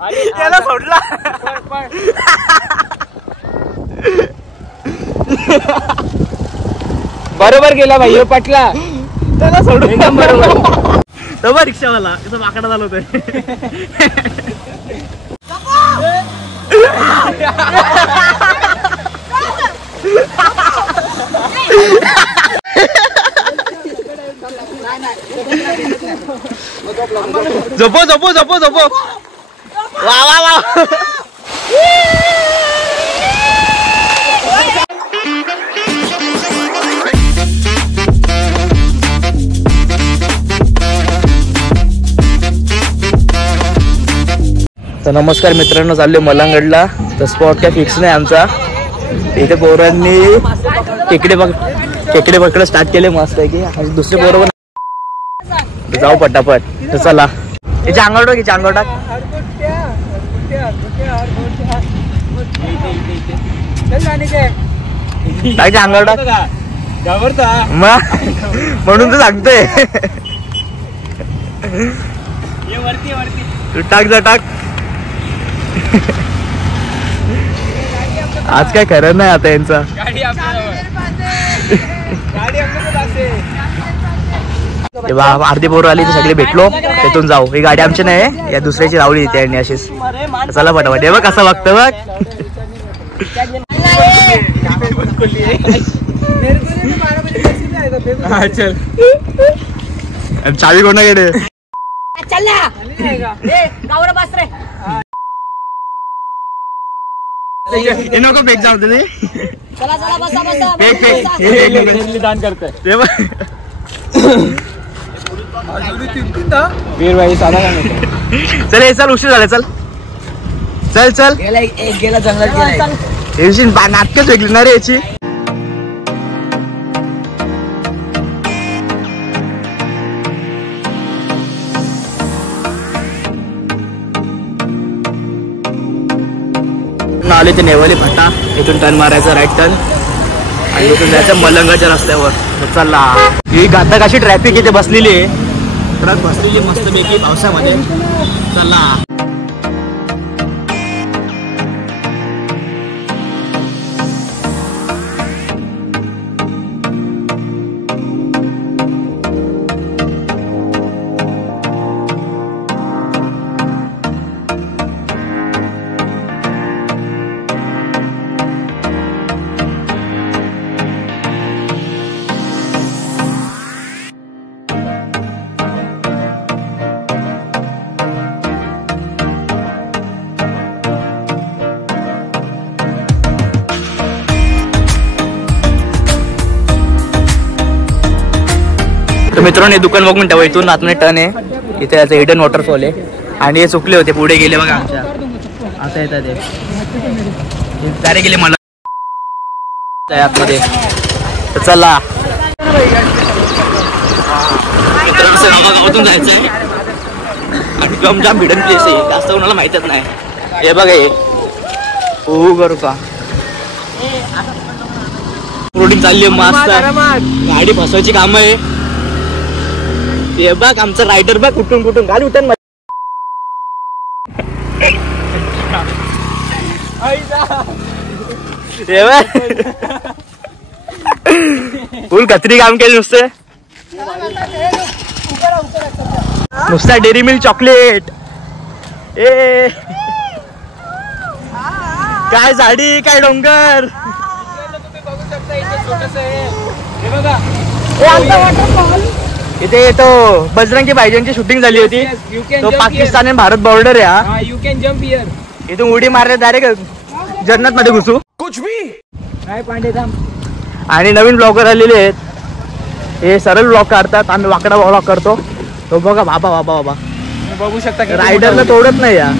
अरे याला सोडला. बरोबर गेला भाई पटला. त्याला सोडून बरोबर. तेव्हा रिक्षावाला इथं माकडा झालं होतं. झोपो झोपो झोपो झोपो. वा वा वा. तर नमस्कार मित्रांनो, चाललो मलंगडला. तर स्पॉट काय फिक्स नाही आमचा. इथे पोरांनी टेकडे पकडे स्टार्ट केले मस्त आहे की. दुसरे पोरं जाऊ पटापट. तर चला याच्या अंगावर टाक, याच्या अंगावर टाक. टाकच्या अंगावर टाक. म्हणून तर सांगतोय. टाक जा टाक. आज काय खरं नाही आता यांचा. अर्धी पोरं आली तर सगळे भेटलो, तिथून जाऊ. ही गाडी आमची नाही, या दुसऱ्याची लावली त्यांनी अशीच. चला पटापट. बघ कसं बघतं बघ. चावी कोणाकडे. नको फेक जाऊ दे. दान करतोय वीर भाई. चल चल उशीर झाला. चल चल चल. गेला जंगलात. नाटकच वेगळी ना रे याची. आले ते नेवाली फाटा. इथून टर्न मारायचा राईट टर्न आणि इथून जायचं मलंगाच्या रस्त्यावर. चला. ही घातक अशी ट्रॅफिक इथे बसलेली आहे. ट्रक बसलेली मस्तपैकी पावसामध्ये. चला. तर मित्रांनो हे दुकान बघून ठेवा. इथून आतमध्ये टर्न आहे. इथे याचं हिडन वॉटरफॉल आहे. आणि हे चुकले होते, पुढे गेले बघा आमच्या. असं येतात ते डायरेक्ट गेले मला आतमध्ये. तर चला गावातून जायचं आहे. आणि कम जाम हिडन प्लेस आहे, जास्त कोणाला माहितच नाही. हे बघा हे हो करू का रोडिंग चालली आहे मस्त. गाडी फसवायची काम आहे. हे बघ आमचा रायडर बघ कुठून कुठून घाल उठून. फुल कचरी काम केलं नुसतं. नुसता डेअरी मिल्क चॉकलेट. ए काय झाडी काय डोंगर. इथे तो बजरंगी भाईजानची शूटिंग झाली होती. तो पाकिस्तान आणि भारत बॉर्डर आहे. You can jump here. इथून उडी मारले डायरेक्ट जन्नत मध्ये घुसू. कुछ भी काय पांडे थांब. आणि नवीन ब्लॉगर आलेले आहेत. हे सरळ ब्लॉग काढतात, आम्ही वाकडा ब्लॉग करतो. तो बघा बाबा बाबा बाबा बघू शकता. रायडरला तोडत नाही या.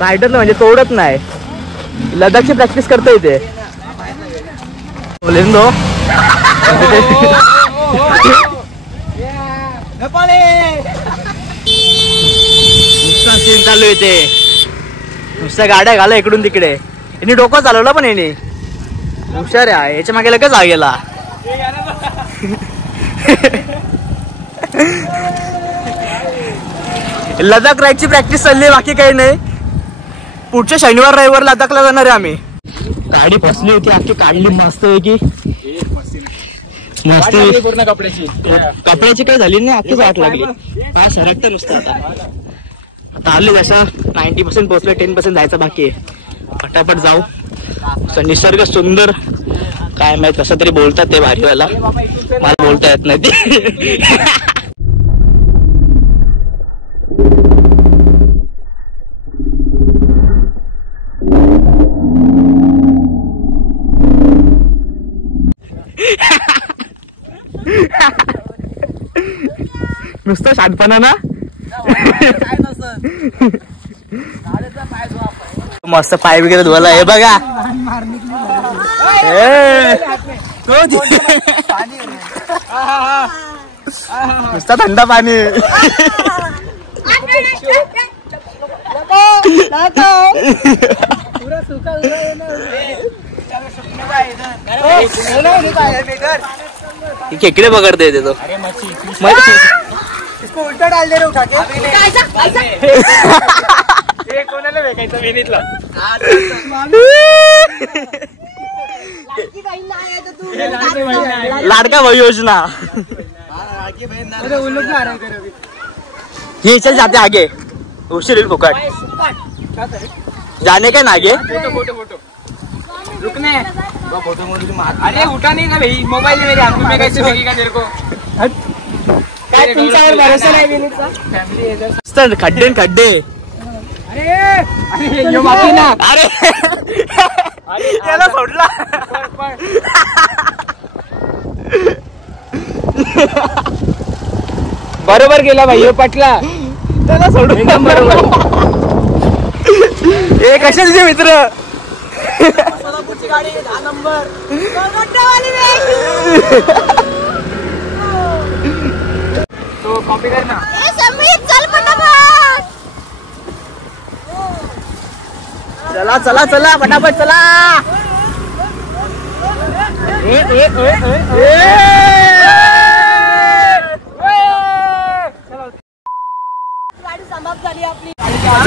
रायडरला म्हणजे तोडत नाही. लडाखची प्रॅक्टिस करता येते. बोलेंदो नुसता सीन चालू येते. नुसत्या गाड्या घाला इकडून तिकडे. यांनी डोकं चालवलं पण यांनी हुशार आहे. याच्या मागे लगेच आ गेला. लडाख राईडची प्रॅक्टिस चालली, बाकी काही नाही. पुढच्या शनिवार रविवार लडाखला जाणार आहे आम्ही. गाडी फसली होती, अख्खी काढली मस्त आहे की मस्त. पूर्ण कपड्याची काही झाली नाही, अख्खीच वाट लागली. हा सरकतं नुसतं. आता आले जसा 90% पोहोचलोय, 10% जायचं बाकी आहे. पटापट जाऊ. निसर्ग सुंदर, काय माहित कसं तरी बोलतात ते भारीवाला, मला बोलता येत नाही ते. नुसतं शांतपणा ना. मस्त पाय वगैरे धुवायला. हे बघा नुसतं थंड पाणी. खेकडे पकडते तो. उलटा डाल दे रे उठा के. कोणाला भेटायचं विनीतला. लाडका भाई योजना. ये चल जाते आगे, उशीर होईल फुकट. जाने का ना आगे. फोटो रुकने. अरे उठा नहीं ना भाई, मोबाइल मेरे हाथ में कैसे भेजेगा तेरे को. तुमच्यावर भरोसा नाही विनीतचा. फॅमिली खड्डे खड्डे. अरे यो माफी ना. अरे त्याला सोडला. बरोबर गेला भाई, पटला. त्याला सोडून बरोबर. हे कशाचे मित्र. सोलापूरची गाडी 10 नंबर. तो कॉपी कर ना. चल पटापट. चला चला चला पटापट चला.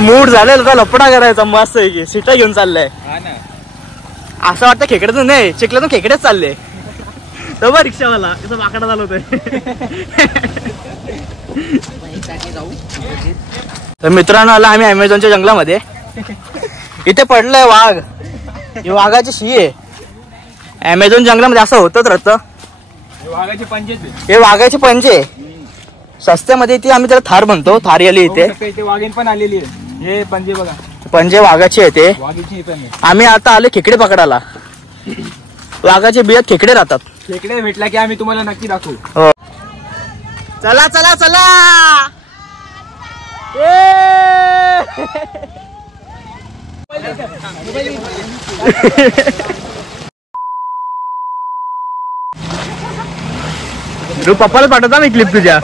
मूड झालेला होता, लपडा करायचा मस्त आहे की. सीटा घेऊन चाललाय. असं वाटतं खेकड्यातून नाही, चिखल्यातून खेकड्याच चालले. तो बघ रिक्षावाला इथं माकडा झालं होतं. तर मित्रांनो आला आम्ही अमेझॉनच्या जंगलामध्ये. इथे पडलंय वाघ. ही वाघाची शी आहे. अमेझॉन जंगलामध्ये असं होतच राहतं. हे वाघाचे पंजे सस्त्यामध्ये. इथे आम्ही त्याला थार म्हणतो. थार आली इथे. वाघीण पण आलेली आहे. हे पंजे बघा, पंजे वाघाचे आहे ते. आम्ही आता आले खेकडे पकडायला. वाघाच्या बियात खेकडे राहतात. खेकडे भेटला की आम्ही तुम्हाला नक्की दाखवू. हो चला चला चला. तू पप्पाला पाठवता मी क्लिप तुझ्या.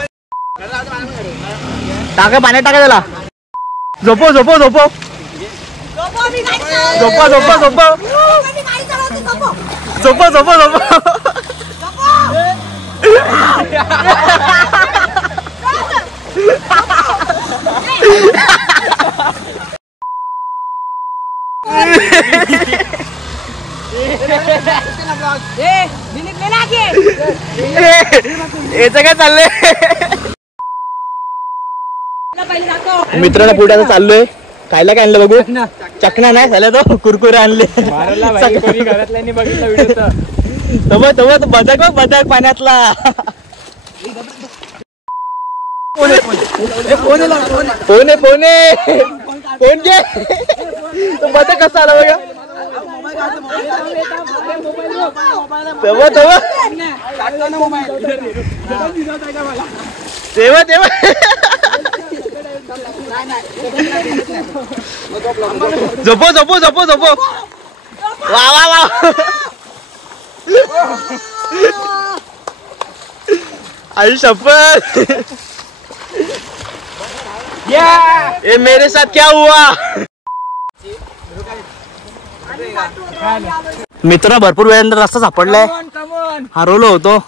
टाका पाण्यात टाका त्याला. झोपो झोपो झोपो झोपो झोपो झोपो झोपो झोपो झोपो. याचं काय चाललंय. मित्रांना पुढे आता चाललोय. खायला काय आणलं बघू. चकना नाही झाला तो, कुरकुरे आणले. बदक बदक पाण्यातला. फोन फोन घे. बदक कसा आला बघा. तेव्हा तेव्हा तेव्हा झोपो झोपो झोपो झोपो. वा वा वा. आई शपथ. ये मेरे साथ क्या हुआ. मित्र भरपूर वेळानंतर रस्ता सापडलाय. हरवलो होतो.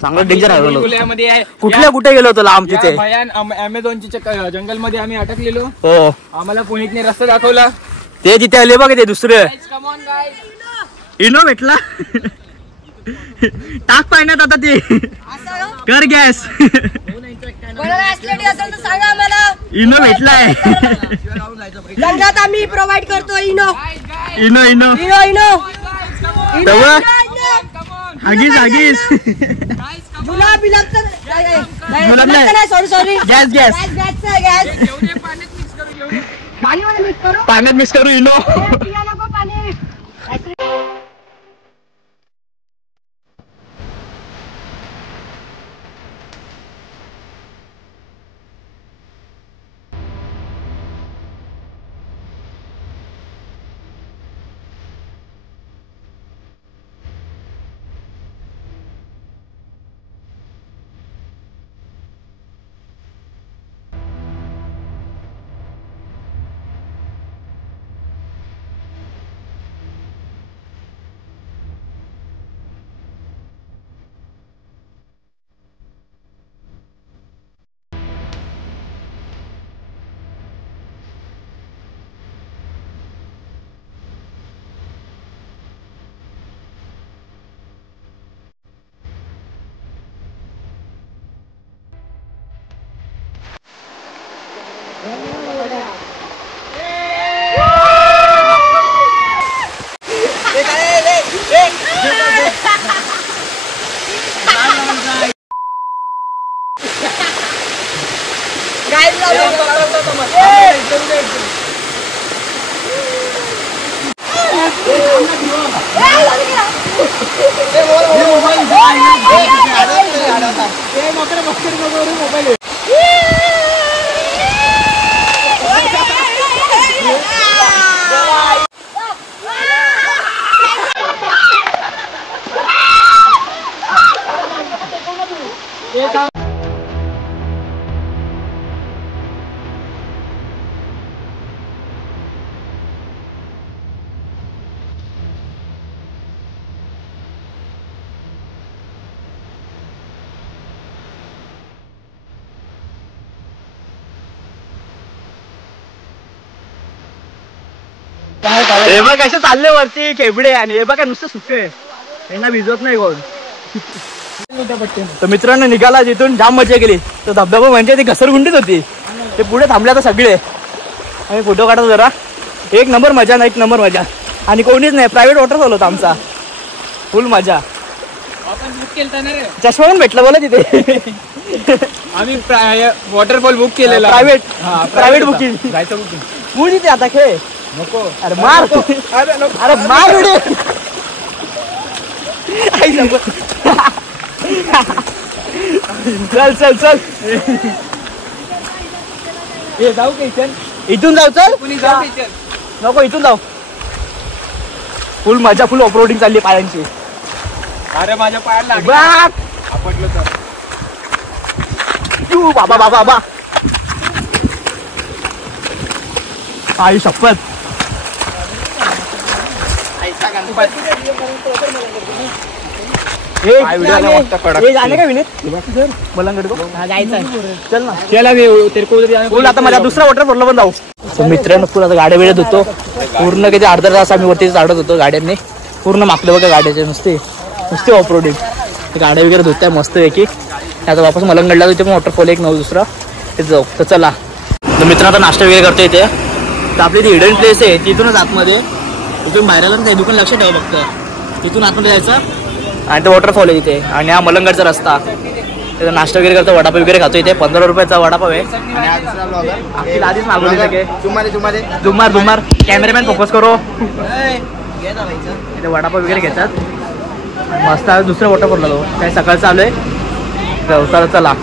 चांगलं डेंजर आहे. गुल्यामध्ये कुठल्या कुठे गेलो होतो लांब तिथे भयान अमेझॉनच्या जंगल मध्ये आम्ही अटकलेलो. हो आम्हाला पुणेतने रस्ता दाखवला. ते तिथे आले बघ ते दुसरं इनो भेटला. टाक पाण्यात आता ते कर गॅस. इनो भेटलाय. जंगलात आम्ही प्रोव्हाइड करतो Eno. Eno Eno Eno Eno हागीस हागीस. सॉरी गॅस गॅस पाण्यात मिक्स करू इनो. हे बघ कसे चालले वरती खेबडे. आणि हे बघा नुसतं सुके यांना भिजवत नाही कोण. तर मित्रांनो निघाला जिथून जाम मजा केली. तर धबधबा म्हणजे ती घसरगुंडीच होती. ते पुढे थांबले आता सगळे. आम्ही फोटो काढतो जरा. एक नंबर मजा ना एक नंबर मजा. आणि कोणीच नाही प्रायव्हेट वॉटरफॉल होता आमचा. फुल मजा. आपण बुक केलता ना रे. चष्मा पण भेटला बोला तिथे. आम्ही वॉटरफॉल बुक केलेला प्रायव्हेट बुकिंग. जायचं बुकिंग पुढे तिथे आता खेळ नको. अरे मार अरे मार उडी. चल चल चल जाऊ का इथून जाऊ. चल जाऊ नको इथून जाऊ. फुल मजा फुल ऑफरोडिंग चालली पायांची. अरे माझ्या पायाला आपटलं तर तू बाबा बाबा बाबा. आई शपथ. जाने का विनीत मलंगड को जायचं चल ना. चला तेरे को फुल आता माझ्या दुसरा वॉटरफॉलला पण जाऊ. मित्रांनो फुल आता गाड्या वेळेत होतो. पूर्ण किती अर्धा तास आम्ही वरती चालत होतो गाड्यांनी. पूर्ण मापले बघा गाड्याचे नुसते नुसते ऑफरोडिंग. गाड्या वगैरे धुत्या मस्त पैकी. आता वापस मलंगडला तिथे पण वॉटरफॉल एक दुसरा ते जाऊ. तर चला. तर मित्रांनो आता नाश्ता वगैरे करतो इथे. तर आपली ती हिडन प्लेस आहे तिथूनच आतमध्ये. इथून बाहेरला नाही दुकान लक्ष ठेवा फक्त. तिथून आतमध्ये जायचं आणि ते वॉटरफॉल आहे तिथे. आणि हा मलंगडचा रस्ता. त्याचा नाश्ता वगैरे करतो. वडापाव वगैरे खातो इथे. 15 रुपयाचा वडापाव आहे. आणि आधीच मागवली सगळे. जुमार जुमार कॅमेरामॅन फोकस करो. इथे वडापाव वगैरे घेतात. मस्त दुसऱ्या वॉटरफॉलला जाऊ. काय सकाळ चालू आहे. चला.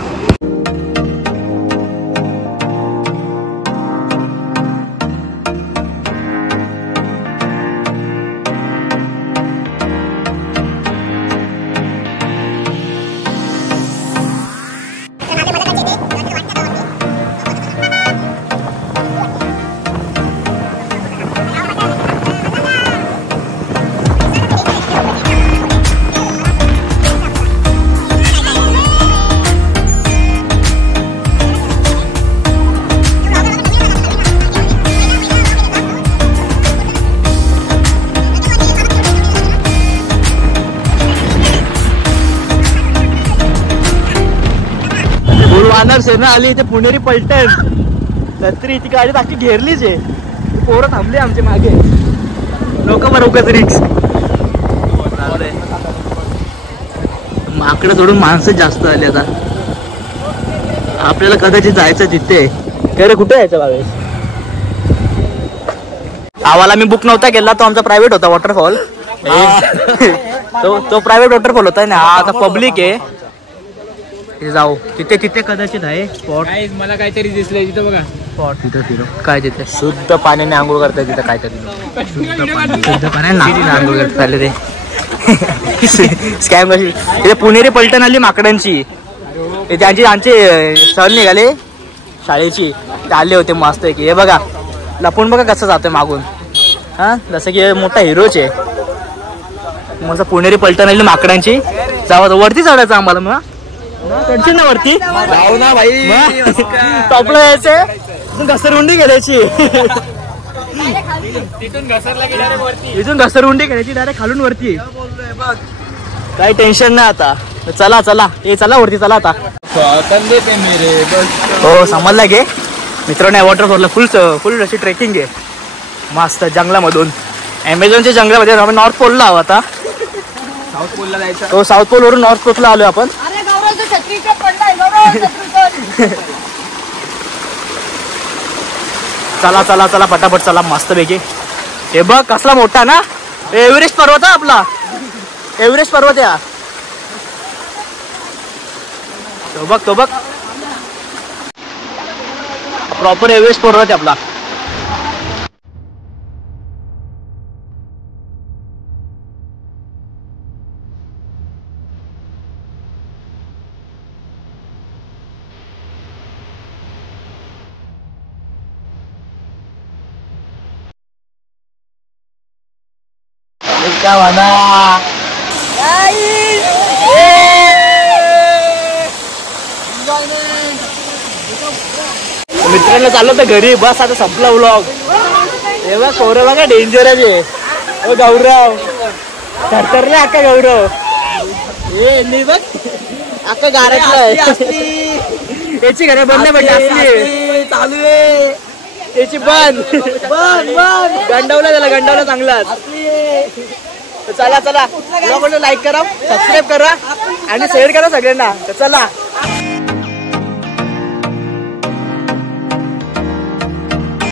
जर सेना आली इथे पुणेरी पलटण तरी ती गाडी बाकी घेरलीच आहे. पोरं थांबली आमच्या मागे. लोक बरोबर रिक्स माकडं सोडून माणसं जास्त आली आता. आपल्याला कदाचित जायचं तिथे. अरे कुठे यायचं भावेश? आम्हाला मी बुक नव्हता केला. तो आमचा प्रायव्हेट होता वॉटरफॉल. तो प्रायव्हेट वॉटरफॉल होता ना. हा आता पब्लिक आहे. जाऊ तिथे तिथे कदाचित आहे स्पॉट. मला काहीतरी दिसलंय तिथं बघा. स्पॉट तिथे फिरू. काय तिथे शुद्ध पाण्याने आंघोळ करताय तिथं काहीतरी. शुद्ध पाण्याने आंघोळ करत चालले ते. स्कॅम कशी तिथे पुणेरी पलटण आली माकडांची. त्यांची आमचे सहल निघाले शाळेची. ते आले होते मस्त की. हे बघा लपून बघा कसं जातोय मागून. हा जसं की मोठा हिरोच आहे. मस्त पुणेरी पलटण आली माकडांची. जावा वरती चढायचं आम्हाला. मग टेन्शन ना वरती जाऊ ना भाई. टॉपला यायचंय. घसरगुंडी करायची. तिथून घसरला गेला रे वरती. इथून घसरगुंडी करायची डायरेक्ट खालून वरती. काही टेन्शन नाही आता. चला चला हे चला वरती चला आता. हो समजला घे मित्रांनो. वॉटरफॉलला फुल अशी ट्रेकिंग आहे मस्त जंगलामधून. अमेझॉनच्या जंगलामध्ये आपण नॉर्थ पोलला आहोत आता. साऊथ पोलला जायचं. हो साऊथ पोल वरून नॉर्थ पोलला आलो आपण. अरे गौरवचं छत्रीचं पडलाय. गौरव चला चला चला पटापट चला मस्त पैकी. हे बघ कसला मोठा ना. एव्हरेस्ट पर्वत आहे आपला. एव्हरेस्ट पर्वत आहे. तो बघ प्रॉपर एव्हरेस्ट पर्वत आहे आपला. मित्रांनो चाललो तर घरी. बस आता संपला व्लॉग. हे बघ गौरव बघा डेंजर आहे. ओ गौरव थरथरले अक्का गौरव. हे नाही बघ अक्का गारटलाय. त्याची घरे बंद पडली. चालू आहे त्याची बंद. गंडवला त्याला गंडवला चांगलाच. चला चला लाईक करा सबस्क्राईब करा आणि शेअर करा सगळ्यांना. चला